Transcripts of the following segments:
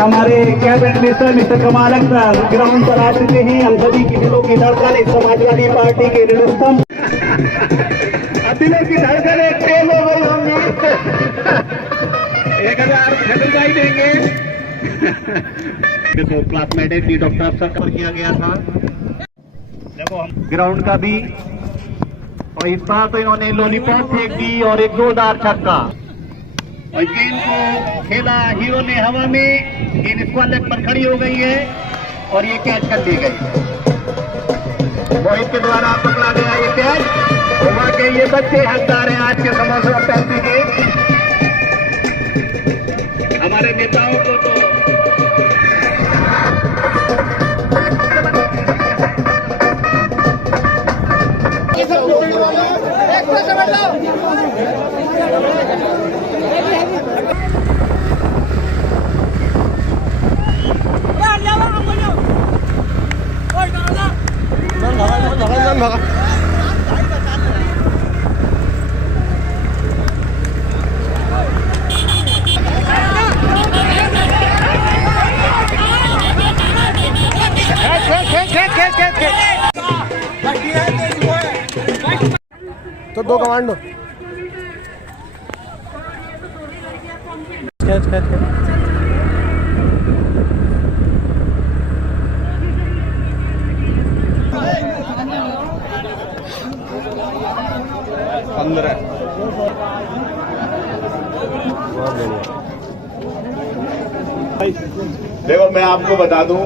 हमारे cabinet minister mister कमाल Akhtar ground पर आ चुके हैं। हम सभी की दिलों की धड़कन इस समाजवादी पार्टी के ऋणस्तंभ दिलों की धड़कन एक फेल हो गई होंगी। 1000 खरीदाई देंगे। देखो क्लासमेट की डॉक्टर अफसर कवर किया गया था। देखो हम ग्राउंड का भी, और इस बार तो इन्होंने लॉलीपॉप फेंक दी और एक जोरदार छक्का, और गेंद को खेला हीरो ने हवा में, गेंद स्क्वायर लेग पर खड़ी हो गई है और ये कैच कर ली गई। मोहित के द्वारा पकड़ा गया ये कैच। हुआ के ये बच्चे हकदार हैं आज के समोसा पैंती के। हमारे नेताओं को तो तो 2 कमांडो कैच कैच कैच 15। देखो मैं आपको बता दूं,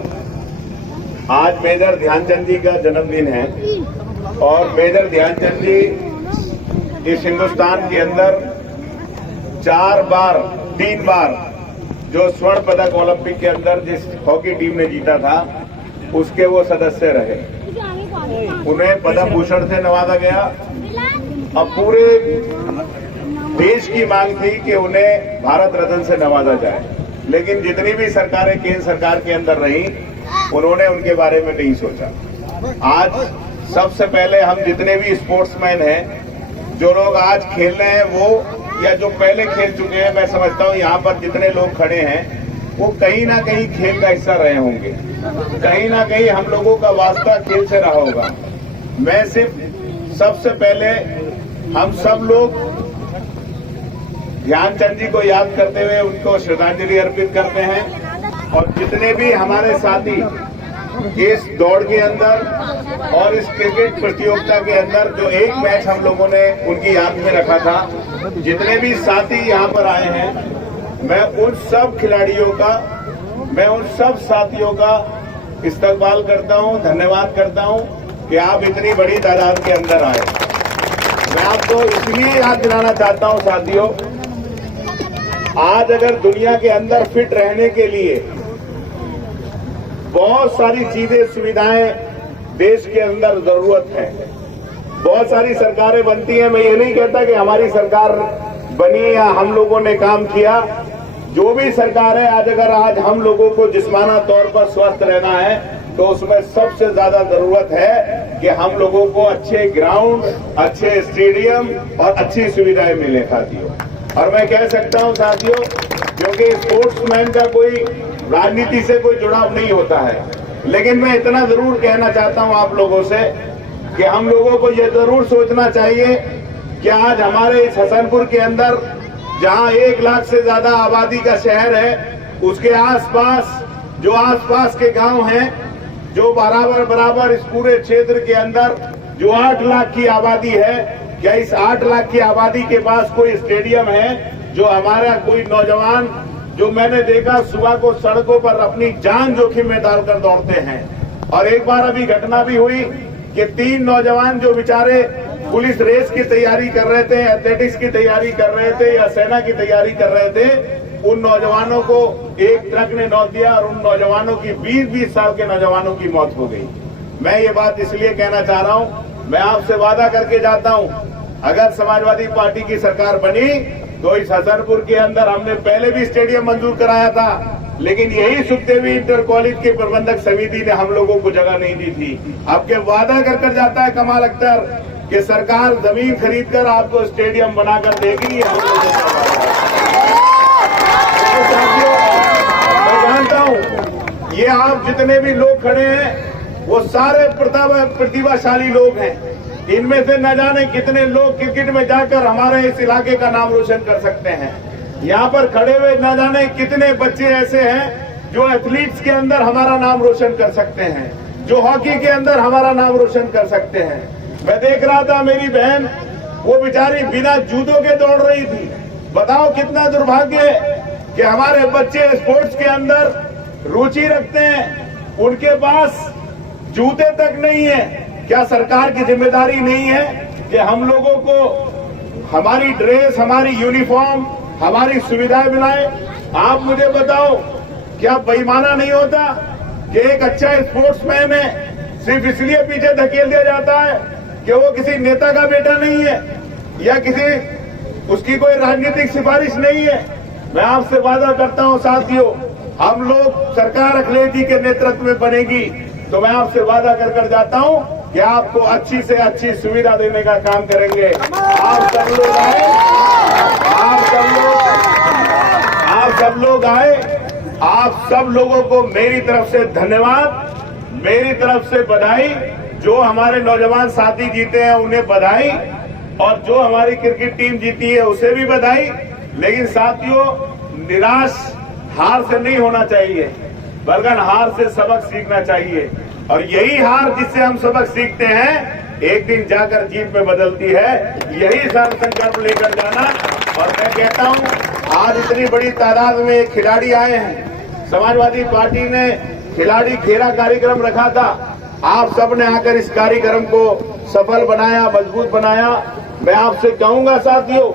आज मेजर ध्यानचंद जी का जन्मदिन है और मेजर ध्यानचंद जी इस हिंदुस्तान के अंदर 3 बार जो स्वर्ण पदक ओलंपिक के अंदर जिस हॉकी टीम ने जीता था उसके वो सदस्य रहे। उन्हें पद्म भूषण से नवाजा गया। अब पूरे देश की मांग थी कि उन्हें भारत रत्न से नवाजा जाए, लेकिन जितनी भी सरकारें केंद्र सरकार के अंदर रही उन्होंने उनके बारे में नहीं सोचा। आज सबसे पहले हम जितने भी स्पोर्ट्समैन हैं, जो लोग आज खेल रहे हैं वो या जो पहले खेल चुके हैं, मैं समझता हूँ यहाँ पर जितने लोग खड़े हैं वो कहीं ना कहीं खेल का हिस्सा रहे होंगे, कहीं ना कहीं हम लोगों का वास्ता खेल से रहा होगा। मैं सिर्फ सबसे पहले हम सब लोग ध्यानचंद जी को याद करते हुए उनको श्रद्धांजलि अर्पित करते हैं, और जितने भी हमारे साथी इस दौड़ के अंदर और इस क्रिकेट प्रतियोगिता के अंदर जो एक मैच हम लोगों ने उनकी याद में रखा था, जितने भी साथी यहाँ पर आए हैं, मैं उन सब खिलाड़ियों का, मैं उन सब साथियों का इस्तकबाल करता हूँ, धन्यवाद करता हूँ कि आप इतनी बड़ी तादाद के अंदर आए। मैं आपको इसलिए याद दिलाना चाहता हूँ साथियों, आज अगर दुनिया के अंदर फिट रहने के लिए बहुत सारी चीजें, सुविधाएं देश के अंदर जरूरत है। बहुत सारी सरकारें बनती हैं। मैं ये नहीं कहता कि हमारी सरकार बनी या हम लोगों ने काम किया। जो भी सरकार है, आज हम लोगों को जिस्माना तौर पर स्वस्थ रहना है तो उसमें सबसे ज्यादा जरूरत है कि हम लोगों को अच्छे ग्राउंड, अच्छे स्टेडियम और अच्छी सुविधाएं मिले साथियों। और मैं कह सकता हूं साथियों, क्योंकि स्पोर्ट्समैन का कोई राजनीति से कोई जुड़ाव नहीं होता है, लेकिन मैं इतना जरूर कहना चाहता हूं आप लोगों से कि हम लोगों को ये जरूर सोचना चाहिए कि आज हमारे इस हसनपुर के अंदर, जहां 1 लाख से ज्यादा आबादी का शहर है, उसके आसपास जो आसपास के गांव हैं, जो बराबर इस पूरे क्षेत्र के अंदर जो 8 लाख की आबादी है, क्या इस 8 लाख की आबादी के पास कोई स्टेडियम है जो हमारा कोई नौजवान, जो मैंने देखा सुबह को सड़कों पर अपनी जान जोखिम में डालकर दौड़ते हैं। और एक बार अभी घटना भी हुई कि 3 नौजवान जो बेचारे पुलिस रेस की तैयारी कर रहे थे, एथलेटिक्स की तैयारी कर रहे थे या सेना की तैयारी कर रहे थे, उन नौजवानों को एक ट्रक ने नौच दिया और उन नौजवानों की 20-20 साल के नौजवानों की मौत हो गई। मैं ये बात इसलिए कहना चाह रहा हूं, मैं आपसे वादा करके जाता हूं, अगर समाजवादी पार्टी की सरकार बनी तो इस हसनपुर के अंदर हमने पहले भी स्टेडियम मंजूर कराया था, लेकिन यही सुखदेवी इंटर कॉलेज के प्रबंधक समिति ने हम लोगों को जगह नहीं दी थी। आपके वादा कर जाता है कमाल अख्तर कि सरकार जमीन खरीदकर आपको स्टेडियम बनाकर देगी। मैं जानता हूं ये आप जितने भी लोग खड़े हैं वो सारे प्रतिभाशाली लोग हैं। इनमें से न जाने कितने लोग क्रिकेट में जाकर हमारे इस इलाके का नाम रोशन कर सकते हैं। यहाँ पर खड़े हुए न जाने कितने बच्चे ऐसे हैं जो एथलीट्स के अंदर हमारा नाम रोशन कर सकते हैं, जो हॉकी के अंदर हमारा नाम रोशन कर सकते हैं। मैं देख रहा था मेरी बहन, वो बेचारी बिना जूतों के दौड़ रही थी। बताओ कितना दुर्भाग्य है कि हमारे बच्चे स्पोर्ट्स के अंदर रुचि रखते हैं, उनके पास जूते तक नहीं है। क्या सरकार की जिम्मेदारी नहीं है कि हम लोगों को हमारी ड्रेस, हमारी यूनिफॉर्म, हमारी सुविधाएं मिलाएं? आप मुझे बताओ, क्या बेईमाना नहीं होता कि एक अच्छा स्पोर्ट्समैन है सिर्फ इसलिए पीछे धकेल दिया जाता है कि वो किसी नेता का बेटा नहीं है या किसी उसकी कोई राजनीतिक सिफारिश नहीं है? मैं आपसे वादा करता हूं साथियों, हम लोग सरकार अखिलेश जी के नेतृत्व में बनेगी तो मैं आपसे वादा कर जाता हूं कि आपको अच्छी से अच्छी सुविधा देने का काम करेंगे। आप सब लोग आए, आप सब लोग आए, आप सब लोगों को मेरी तरफ से धन्यवाद, मेरी तरफ से बधाई। जो हमारे नौजवान साथी जीते हैं उन्हें बधाई, और जो हमारी क्रिकेट टीम जीती है उसे भी बधाई। लेकिन साथियों, निराश हार से नहीं होना चाहिए, बल्कि हार से सबक सीखना चाहिए, और यही हार जिससे हम सबक सीखते हैं एक दिन जाकर जीत में बदलती है। यही संकल्प लेकर जाना। और मैं कहता हूं, आज इतनी बड़ी तादाद में खिलाड़ी आए हैं। समाजवादी पार्टी ने खिलाड़ी खेरा कार्यक्रम रखा था, आप सबने आकर इस कार्यक्रम को सफल बनाया, मजबूत बनाया। मैं आपसे कहूंगा साथियों,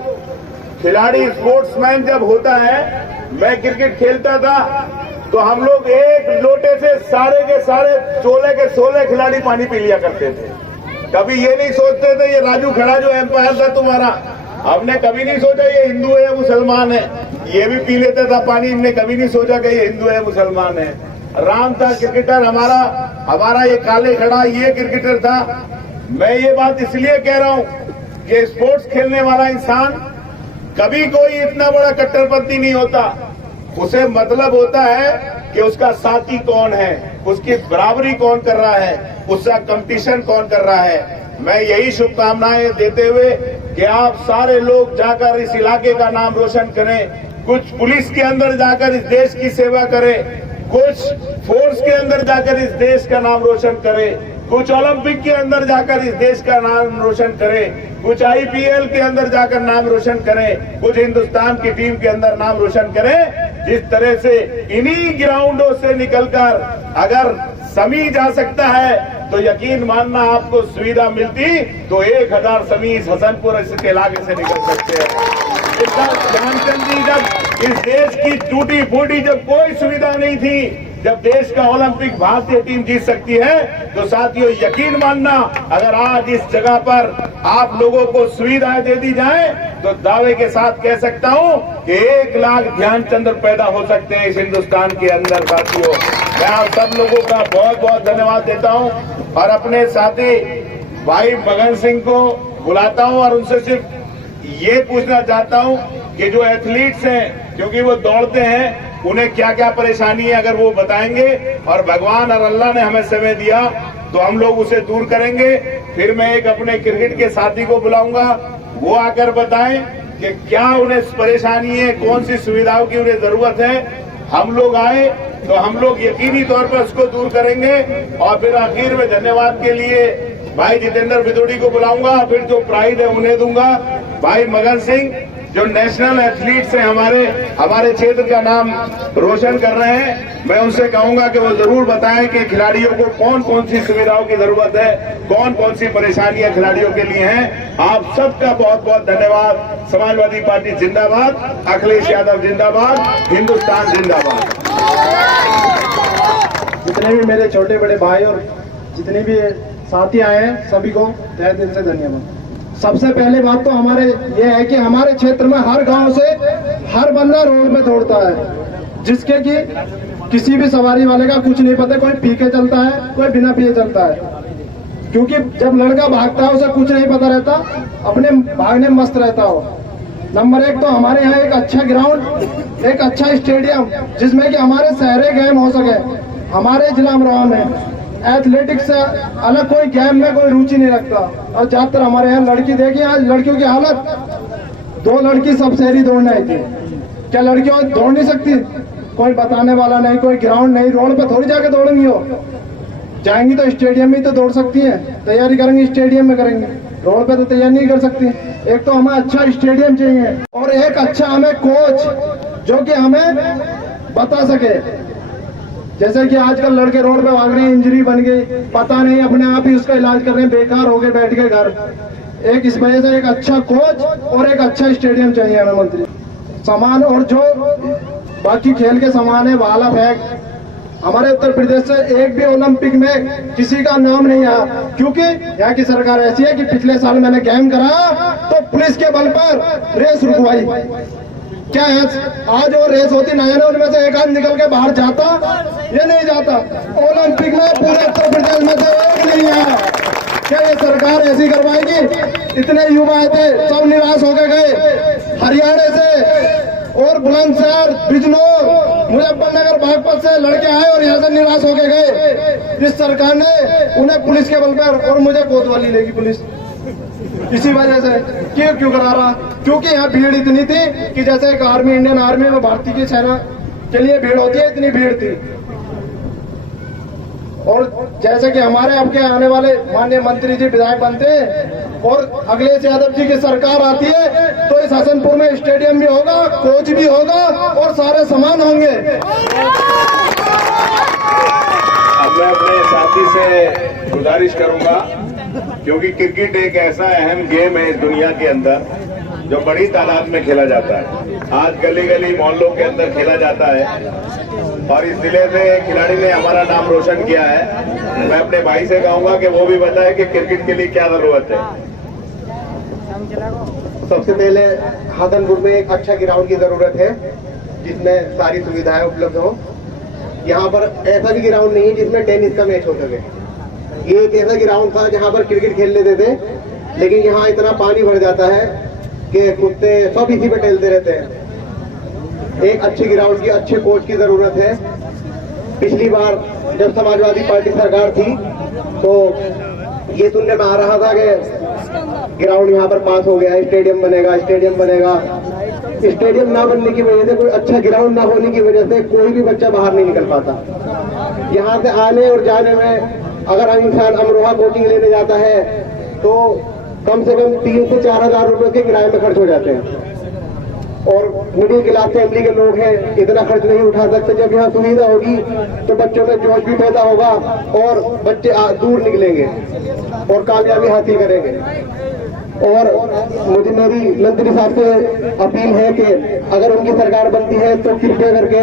खिलाड़ी स्पोर्ट्समैन जब होता है, मैं क्रिकेट खेलता था तो हम लोग एक लोटे से सारे के सारे 16 के 16 खिलाड़ी पानी पी लिया करते थे। कभी ये नहीं सोचते थे ये राजू खड़ा जो एम्पायर था तुम्हारा, हमने कभी नहीं सोचा ये हिंदू है या मुसलमान है, ये भी पी लेता था पानी। हमने कभी नहीं सोचा कि ये हिंदू है मुसलमान है। राम था क्रिकेटर हमारा ये काले खड़ा ये क्रिकेटर था। मैं ये बात इसलिए कह रहा हूं कि स्पोर्ट्स खेलने वाला इंसान कभी कोई इतना बड़ा कट्टरपंथी नहीं होता। उसे मतलब होता है कि उसका साथी कौन है, उसकी बराबरी कौन कर रहा है, उसका कंपटीशन कौन कर रहा है। मैं यही शुभकामनाएं देते हुए कि आप सारे लोग जाकर इस इलाके का नाम रोशन करें, कुछ पुलिस के अंदर जाकर इस देश की सेवा करें, कुछ फोर्स के अंदर जाकर इस देश का नाम रोशन करें, कुछ ओलंपिक के अंदर जाकर इस देश का नाम रोशन करें, कुछ आईपीएल के अंदर जाकर नाम रोशन करें, कुछ हिंदुस्तान की टीम के अंदर नाम रोशन करें। जिस तरह से इन्हीं ग्राउंडों से निकलकर अगर समी जा सकता है तो यकीन मानना आपको सुविधा मिलती तो 1000 समी इस हसनपुर के इलाके से निकल सकते हैं। ध्यानचंद जी, जब इस देश की टूटी फूटी जब कोई सुविधा नहीं थी, जब देश का ओलंपिक भारतीय टीम जीत सकती है, तो साथियों यकीन मानना अगर आज इस जगह पर आप लोगों को सुविधाएं दे दी जाए तो दावे के साथ कह सकता हूं कि 1 लाख ध्यानचंद पैदा हो सकते हैं इस हिंदुस्तान के अंदर। साथियों, मैं आप सब लोगों का बहुत बहुत धन्यवाद देता हूं और अपने साथी भाई मगन सिंह को बुलाता हूं और उनसे सिर्फ ये पूछना चाहता हूं कि जो एथलीट्स हैं, क्योंकि वो दौड़ते हैं, उन्हें क्या क्या परेशानी है अगर वो बताएंगे और भगवान और अल्लाह ने हमें समय दिया तो हम लोग उसे दूर करेंगे। फिर मैं एक अपने क्रिकेट के साथी को बुलाऊंगा, वो आकर बताएं कि क्या उन्हें परेशानी है, कौन सी सुविधाओं की उन्हें जरूरत है। हम लोग आए तो हम लोग यकीनी तौर पर उसको दूर करेंगे। और फिर आखिर में धन्यवाद के लिए भाई जितेंद्र विदोड़ी को बुलाऊंगा, फिर जो प्राइज है उन्हें दूंगा। भाई मगन सिंह, जो नेशनल एथलीट्स हैं, हमारे क्षेत्र का नाम रोशन कर रहे हैं, मैं उनसे कहूंगा कि वो जरूर बताएं कि खिलाड़ियों को कौन कौन सी सुविधाओं की जरूरत है, कौन कौन सी परेशानियां खिलाड़ियों के लिए हैं। आप सबका बहुत बहुत धन्यवाद। समाजवादी पार्टी जिंदाबाद, अखिलेश यादव जिंदाबाद, हिंदुस्तान जिंदाबाद। जितने भी मेरे छोटे बड़े भाई और जितने भी साथी आए हैं सभी को तहे दिल से धन्यवाद। सबसे पहले बात तो हमारे ये है कि हमारे क्षेत्र में हर गांव से हर बंदा रोड पे दौड़ता है, जिसके कि किसी भी सवारी वाले का कुछ नहीं पता, कोई पी के चलता है, कोई बिना पिए चलता है। क्योंकि जब लड़का भागता है उसे कुछ नहीं पता रहता, अपने भागने में मस्त रहता हो। नंबर एक तो हमारे यहाँ एक अच्छा ग्राउंड, एक अच्छा स्टेडियम जिसमें कि हमारे शहरे गेम हो सके। हमारे जिला अमरोहा में एथलेटिक्स से अलग कोई गेम में कोई रुचि नहीं रखता, और ज्यादातर हमारे यहाँ लड़की देखिए आज लड़कियों की हालत, 2 लड़की सब शहरी दौड़ने आई थी, क्या लड़कियां दौड़ नहीं सकती? कोई बताने वाला नहीं, कोई ग्राउंड नहीं, रोड पे थोड़ी जाके दौड़ेंगी हो, जाएंगी तो स्टेडियम में तो दौड़ सकती हैं, तैयारी करेंगी स्टेडियम में करेंगी, रोड पे तो तैयारी नहीं कर सकती। एक तो हमें अच्छा स्टेडियम चाहिए और एक अच्छा हमें कोच जो कि हमें बता सके। जैसे कि आजकल लड़के रोड पे भाग रहे हैं, इंजरी बन गई, पता नहीं, अपने आप ही उसका इलाज कर रहे हैं, बेकार हो गए बैठ के घर। एक इस वजह से एक अच्छा कोच और एक अच्छा स्टेडियम चाहिए हमें मंत्री। सामान और जो बाकी खेल के सामान है, भाला फेंक, हमारे उत्तर प्रदेश से एक भी ओलंपिक में किसी का नाम नहीं आया, क्योंकि यहाँ की सरकार ऐसी है कि पिछले साल मैंने गेम कराया तो पुलिस के बल पर रेस रुकवाई। क्या है, आज वो रेस होती ना जाने उनमें से एक आध निकल के बाहर जाता या नहीं जाता। ओलंपिक में पूरे उत्तर प्रदेश में से एक नहीं आया। क्या ये सरकार ऐसी करवाएगी? इतने युवा थे सब निराश होकर गए, हरियाणा से और बुलंदशहर, बिजनौर, मुजफ्फरनगर, बागपत से लड़के आए और यहाँ से निराश होकर गए। इस सरकार ने उन्हें पुलिस के बल पर, और मुझे कोतवाली लेगी पुलिस इसी वजह से। क्यों करा रहा? क्योंकि यहाँ भीड़ इतनी थी कि जैसे एक आर्मी, इंडियन आर्मी में भारतीय की सेना के लिए भीड़ होती है, इतनी भीड़ थी। और जैसे कि हमारे आपके आने वाले माननीय मंत्री जी विधायक बनते हैं और अखिलेश यादव जी की सरकार आती है तो इस हसनपुर में स्टेडियम भी होगा, कोच भी होगा और सारे सामान होंगे। अब मैं अपने साथी से गुजारिश करूंगा, क्योंकि क्रिकेट एक ऐसा अहम गेम है इस दुनिया के अंदर जो बड़ी तादाद में खेला जाता है। आज गली गली मोहल्लों के अंदर खेला जाता है और इस जिले से खिलाड़ी ने हमारा नाम रोशन किया है। मैं अपने भाई से कहूंगा कि वो भी बताए कि क्रिकेट के लिए क्या जरूरत है। सबसे पहले हसनपुर में एक अच्छा ग्राउंड की जरूरत है जिसमें सारी सुविधाएं उपलब्ध हो। यहाँ पर ऐसा भी ग्राउंड नहीं है जिसमें टेनिस का मैच हो सके। ये एक ऐसा ग्राउंड था जहाँ पर क्रिकेट खेल लेते थे, लेकिन यहाँ इतना पानी भर जाता है कि कुत्ते सब इसी पे टहलते रहते हैं। एक अच्छे ग्राउंड की, अच्छे कोच की जरूरत है। पिछली बार जब समाजवादी पार्टी सरकार थी तो ये सुनने में आ रहा था कि ग्राउंड यहाँ पर पास हो गया है, स्टेडियम बनेगा, स्टेडियम बनेगा। स्टेडियम ना बनने की वजह से, कोई अच्छा ग्राउंड ना होने की वजह से कोई भी बच्चा बाहर नहीं निकल पाता। यहाँ से आने और जाने में अगर इंसान अमरोहा कोचिंग लेने जाता है तो कम से कम 3 से 4 हजार रुपए के किराए में खर्च हो जाते हैं। और मिडिल क्लास फैमिली के लोग हैं, इतना खर्च नहीं उठा सकते। जब यहाँ सुविधा होगी तो बच्चों में जोश भी पैदा होगा और बच्चे दूर निकलेंगे और कामयाबी हासिल करेंगे। और मुझे मेरी मंत्री साहब से अपील है कि अगर उनकी सरकार बनती है तो कृपया करके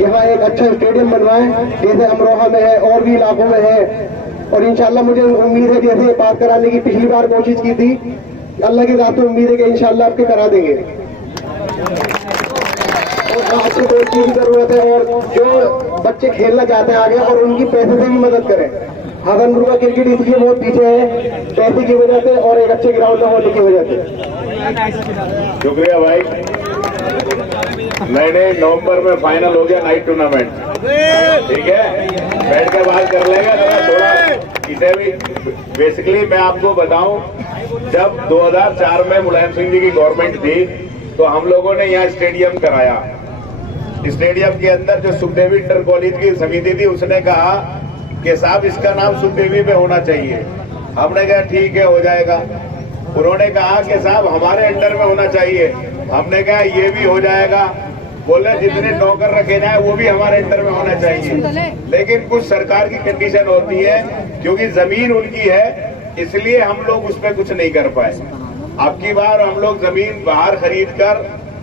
यहाँ एक अच्छा स्टेडियम बनवाएं, जैसे अमरोहा में है और भी इलाकों में है। और इंशाल्लाह मुझे उम्मीद है, जैसे पास कराने की पिछली बार कोशिश की थी, अल्लाह की रात में उम्मीद है कि इंशाल्लाह आपके करा देंगे। और आपको कोई चीज की जरूरत है और जो बच्चे खेलना चाहते हैं आगे, और उनकी पैसे से भी मदद करें। हसनपुर का क्रिकेट इसलिए बहुत पीछे है, पैसे की वजह से और एक अच्छे ग्राउंड न होने की वजह से। शुक्रिया भाई। नहीं, नवंबर में फाइनल हो गया नाइट टूर्नामेंट, ठीक है, बैठ के बात कर लेंगे थोड़ा इसे भी। बेसिकली मैं आपको बताऊं, जब 2004 में मुलायम सिंह जी की गवर्नमेंट थी तो हम लोगों ने यहाँ स्टेडियम कराया। स्टेडियम के अंदर जो सुखदेवी इंटर कॉलेज की समिति थी उसने कहा कि साहब इसका नाम सुखदेवी पे होना चाहिए। हमने कहा ठीक है, हो जाएगा। उन्होंने कहा कि साहब हमारे अंडर में होना चाहिए। हमने कहा ये भी हो जाएगा। बोले जितने नौकर रखे जाए वो भी हमारे अंडर में होना चाहिए। लेकिन कुछ सरकार की कंडीशन होती है, क्योंकि जमीन उनकी है इसलिए हम लोग उस पर कुछ नहीं कर पाए। अब की बार हम लोग जमीन बाहर खरीद कर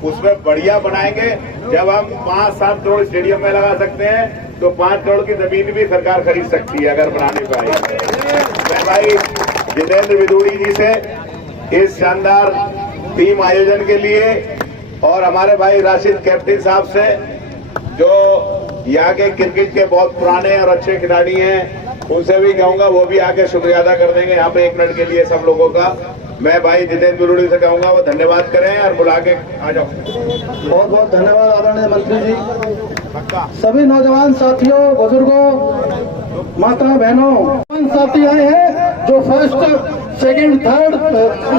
उसमें बढ़िया बनाएंगे। जब हम 5-7 करोड़ स्टेडियम में लगा सकते हैं तो 5 करोड़ की जमीन भी सरकार खरीद सकती है अगर बनाने को आए। मैं भाई जितेंद्र विदुड़ी जी से इस शानदार टीम आयोजन के लिए और हमारे भाई राशिद कैप्टन साहब से, जो यहाँ के क्रिकेट के बहुत पुराने और अच्छे खिलाड़ी हैं, उनसे भी कहूंगा वो भी आके शुक्रिया अदा कर देंगे यहाँ पे 1 मिनट के लिए सब लोगों का। मैं भाई जितेंद्र विदुड़ी से कहूंगा वो धन्यवाद करें और बुला के आ जाओ। बहुत बहुत धन्यवाद आदरणीय मंत्री जी। सभी नौजवान साथियों, बुजुर्गों, माताओं, बहनों, साथी आए हैं जो फर्स्ट, सेकंड, थर्ड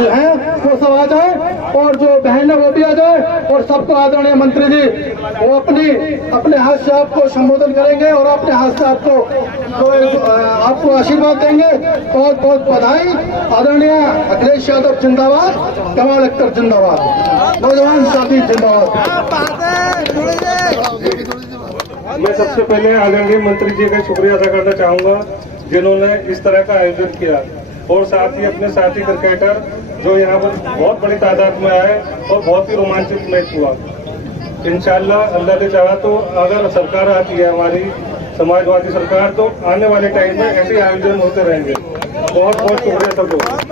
हैं वो सब आ जाए और जो बहन है वो भी आ जाए और सबको आदरणीय मंत्री जी वो अपने हाथ से आपको संबोधन करेंगे और अपने हाथ से आपको आशीर्वाद देंगे। बहुत बहुत बधाई। आदरणीय अखिलेश यादव जिंदाबाद, कमाल अख्तर जिंदाबाद, नौजवान साथी जिंदाबाद। मैं सबसे पहले आदरणीय मंत्री जी का शुक्रिया अदा करना चाहूंगा जिन्होंने इस तरह का आयोजन किया, और साथ ही अपने साथी क्रिकेटर जो यहाँ पर बहुत बड़ी तादाद में आए और बहुत ही रोमांचक मैच हुआ। इंशाल्लाह अल्लाह ने चाहा तो अगर सरकार आती है हमारी समाजवादी सरकार, तो आने वाले टाइम में ऐसे आयोजन होते रहेंगे। बहुत बहुत शुक्रिया सबको।